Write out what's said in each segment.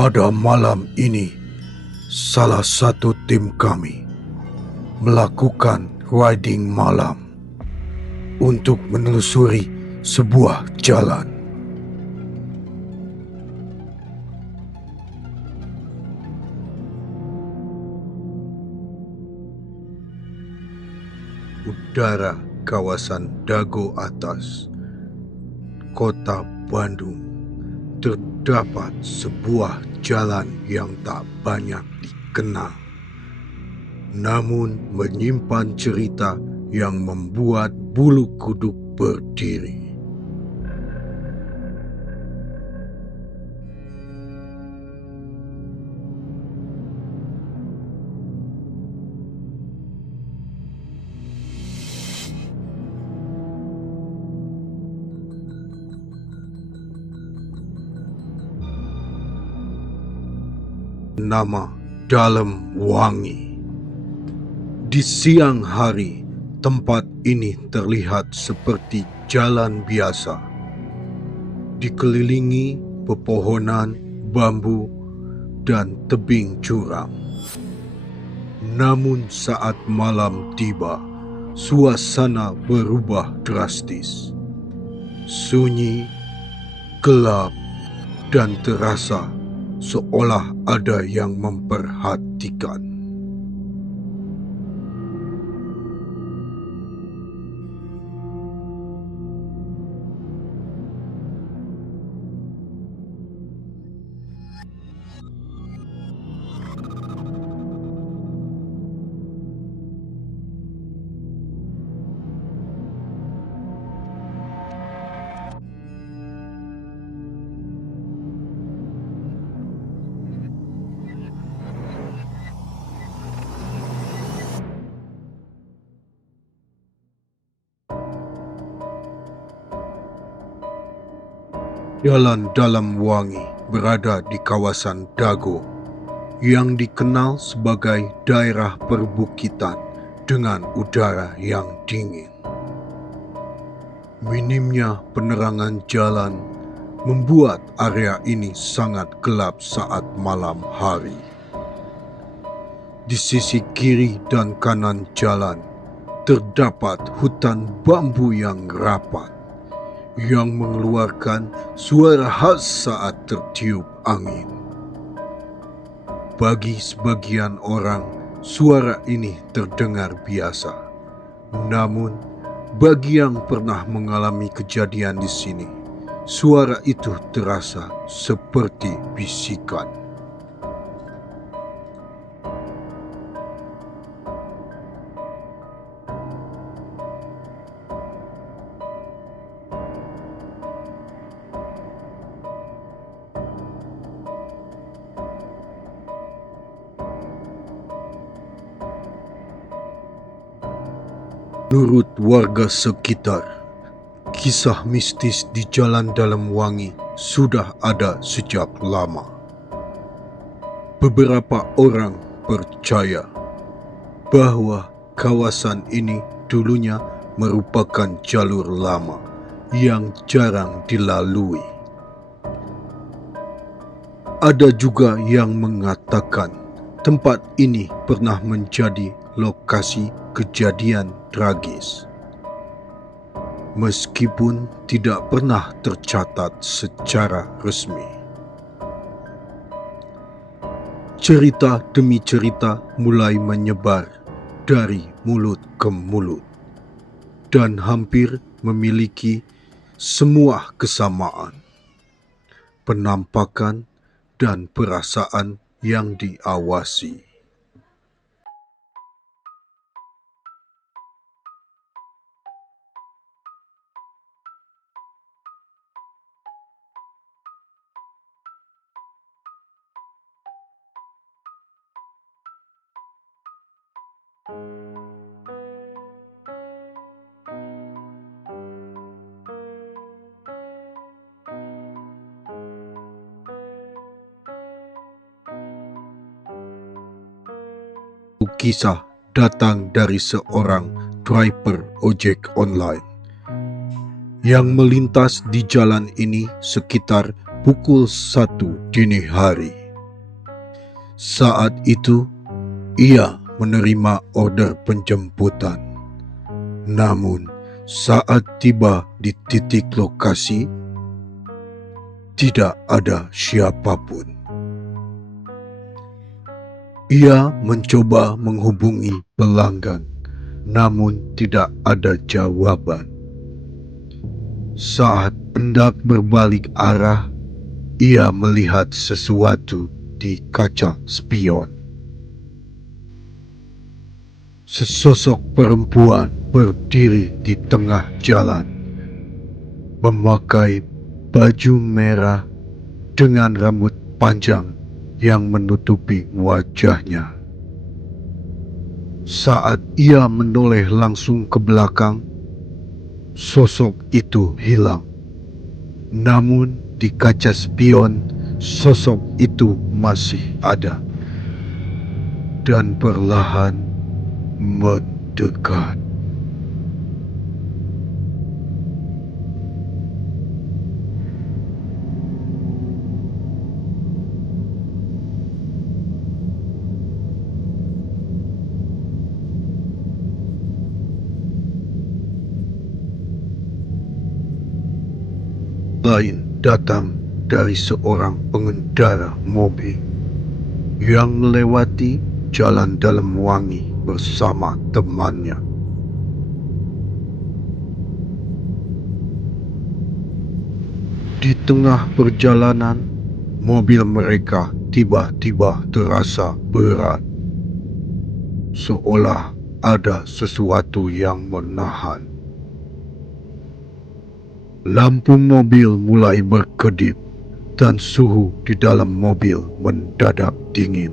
Pada malam ini, salah satu tim kami melakukan riding malam untuk menelusuri sebuah jalan. Udara kawasan Dago Atas, Kota Bandung, terdapat sebuah jalan yang tak banyak dikenal, namun menyimpan cerita yang membuat bulu kuduk berdiri. Nama Dalem Wangi. Di siang hari, tempat ini terlihat seperti jalan biasa, dikelilingi pepohonan, bambu, dan tebing curam. Namun saat malam tiba, suasana berubah drastis. Sunyi, gelap, dan terasa seolah ada yang memperhatikan. Jalan Dalem Wangi berada di kawasan Dago yang dikenal sebagai daerah perbukitan dengan udara yang dingin. Minimnya penerangan jalan membuat area ini sangat gelap saat malam hari. Di sisi kiri dan kanan jalan terdapat hutan bambu yang rapat yang mengeluarkan suara khas saat tertiup angin. Bagi sebagian orang, suara ini terdengar biasa. Namun, bagi yang pernah mengalami kejadian di sini, suara itu terasa seperti bisikan. Menurut warga sekitar, kisah mistis di Jalan Dalem Wangi sudah ada sejak lama. Beberapa orang percaya bahwa kawasan ini dulunya merupakan jalur lama yang jarang dilalui. Ada juga yang mengatakan tempat ini pernah menjadi lokasi kejadian tragis, meskipun tidak pernah tercatat secara resmi. Cerita demi cerita mulai menyebar dari mulut ke mulut dan hampir memiliki semua kesamaan, penampakan dan perasaan yang diawasi. Kisah datang dari seorang driver ojek online yang melintas di jalan ini sekitar pukul 1 dini hari. Saat itu, ia menerima order penjemputan. Namun, saat tiba di titik lokasi, tidak ada siapapun. Ia mencoba menghubungi pelanggan, namun tidak ada jawaban. Saat hendak berbalik arah, ia melihat sesuatu di kaca spion. Sesosok perempuan berdiri di tengah jalan, memakai baju merah dengan rambut panjang yang menutupi wajahnya. Saat ia menoleh langsung ke belakang, sosok itu hilang. Namun di kaca spion, sosok itu masih ada dan perlahan mendekat. Lain datang dari seorang pengendara mobil yang melewati jalan dalam wangi bersama temannya. Di tengah perjalanan, mobil mereka tiba-tiba terasa berat, seolah ada sesuatu yang menahan. Lampu mobil mulai berkedip dan suhu di dalam mobil mendadak dingin.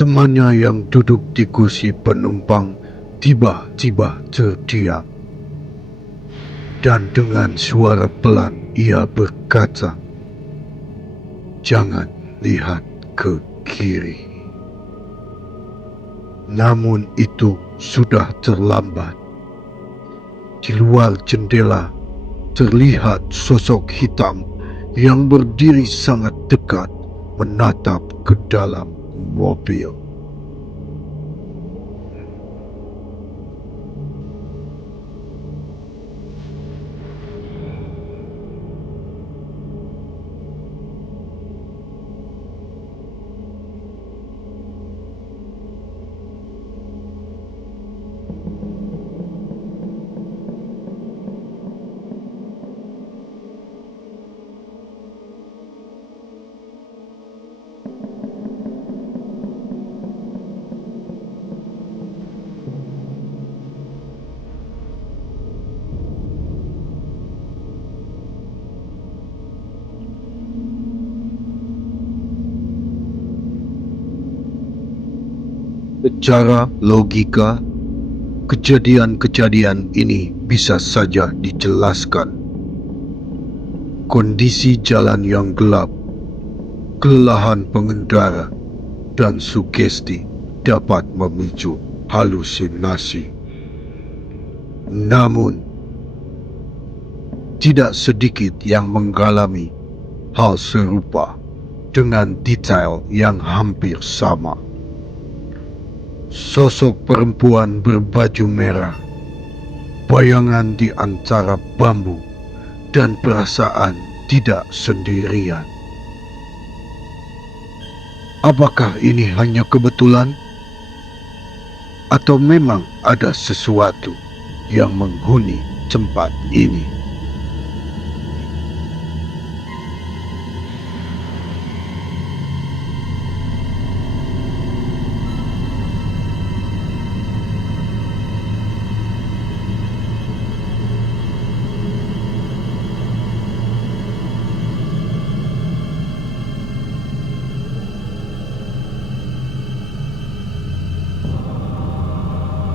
Temannya yang duduk di kursi penumpang tiba-tiba terdiam. Dan dengan suara pelan ia berkata, "Jangan lihat ke kiri." Namun itu sudah terlambat. Di luar jendela terlihat sosok hitam yang berdiri sangat dekat menatap ke dalam mobil. Secara logika, kejadian-kejadian ini bisa saja dijelaskan. Kondisi jalan yang gelap, kelelahan pengendara, dan sugesti dapat memicu halusinasi. Namun, tidak sedikit yang mengalami hal serupa dengan detail yang hampir sama. Sosok perempuan berbaju merah, bayangan di antara bambu, dan perasaan tidak sendirian. Apakah ini hanya kebetulan? Atau memang ada sesuatu yang menghuni tempat ini?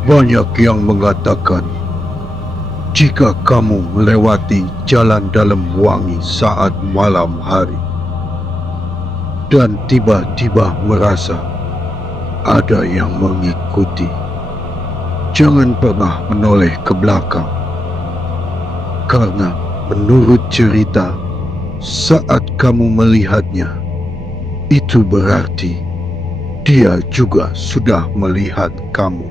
Banyak yang mengatakan, jika kamu melewati jalan dalam wangi saat malam hari dan tiba-tiba merasa ada yang mengikuti, jangan pernah menoleh ke belakang. Karena menurut cerita, Saat kamu melihatnya, itu berarti dia juga sudah melihat kamu.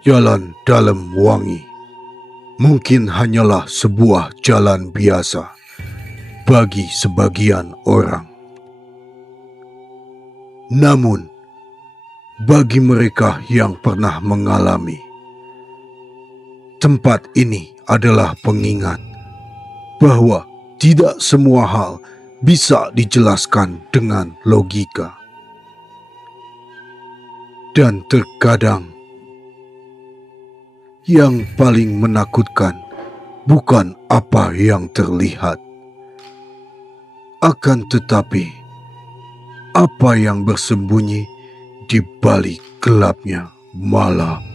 Jalan dalam wangi mungkin hanyalah sebuah jalan biasa bagi sebagian orang. Namun, bagi mereka yang pernah mengalami, tempat ini adalah pengingat bahwa tidak semua hal bisa dijelaskan dengan logika. Dan terkadang, yang paling menakutkan bukan apa yang terlihat, akan tetapi apa yang bersembunyi di balik gelapnya malam.